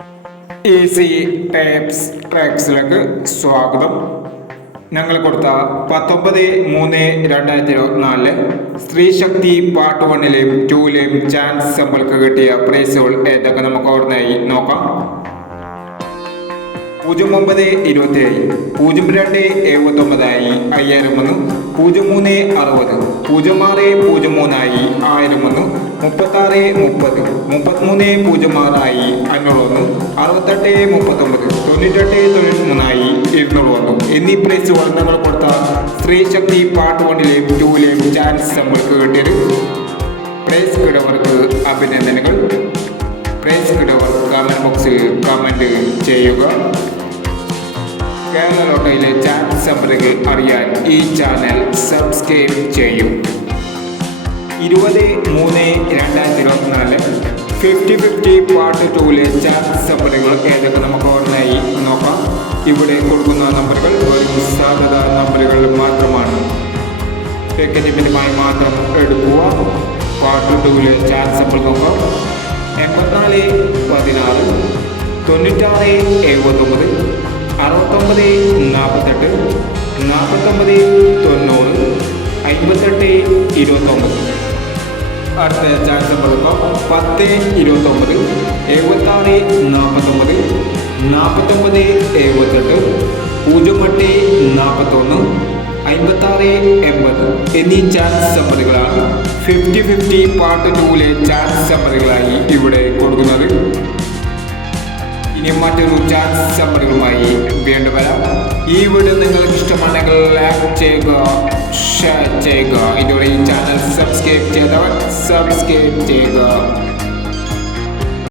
Easy types ട്രാക്സിലേക്ക് സ്വാഗതം. ഞങ്ങൾ കൊടുത്ത 19/3/2024 സ്ത്രീശക്തി പാർട്ട് 1ലെയും 2ലെയും ചാൻസ് സമ്പൾക്ക് കിട്ടിയ പ്രൈസുകൾ ഏതൊക്കെ നമുക്ക് ഓർമ്മയായി നോക്കാം. 09/27, 02/79 5001, 03/60, 06/03 1001, 36/30, 33/06 501, 68/39, 98/93 201 എന്നീ പ്രൈസുകൾ നമ്മൾ കൊടുത്ത സ്ത്രീശക്തി പാർട്ട് 1ലെയും 2ലെയും ചാൻസ് സമ്പൾക്ക് കിട്ടിയത്. പ്രൈസ് കിടവർക്ക് അഭിനന്ദനങ്ങൾ. പ്രൈസ് കിടവർ കമന്റ് ബോക്സിൽ കമന്റ് ചെയ്യുക. കേരള ലോട്ടറിയിലെ ചാൻസ് നമ്പറുകൾ അറിയാൻ ഈ ചാനൽ സബ്സ്ക്രൈബ് ചെയ്യും. 20/3/2024 50-50 പാർട്ട് 2ലെ ചാൻസ് നമ്പറുകൾ ഏതൊക്കെ നമുക്ക് ഓർമ്മയായി നോക്കാം. ഇവിടെ കൊടുക്കുന്ന നമ്പറുകൾ വെറും സാധ്യത നമ്പറുകൾ മാത്രമാണ്. ടിക്കറ്റിനുമായി മാത്രം എടുക്കുക. പാർട്ട് 2ലെ ചാൻസ് നമ്പർ നോക്കാം. 84/16, 96/79, 69/48, 49/90, 58/29. അടുത്ത ചാൻസ് നമ്പർ 10/29, 76/49, 49/78, 08/41, 56/80 എന്നീ ചാൻസ് നമ്പറുകളാണ് 50-50 പാർട്ട് 2ലെ ചാൻസ് നമ്പറുകളായി ഇവിടെ കൊടുക്കുന്നത്. ഇനി മറ്റൊരു ചാൻസ് നമ്പറുകളുമായി വീണ്ടും വരാം. ഈ വീഡിയോ നിങ്ങൾക്ക് ഇഷ്ടമാണെങ്കിൽ ലൈക്ക് ചെയ്യുക, ഷെയർ ചെയ്യുക. ഇതുവരെ ഈ ചാനൽ സബ്സ്ക്രൈബ് ചെയ്തവർ സബ്സ്ക്രൈബ് ചെയ്യുക.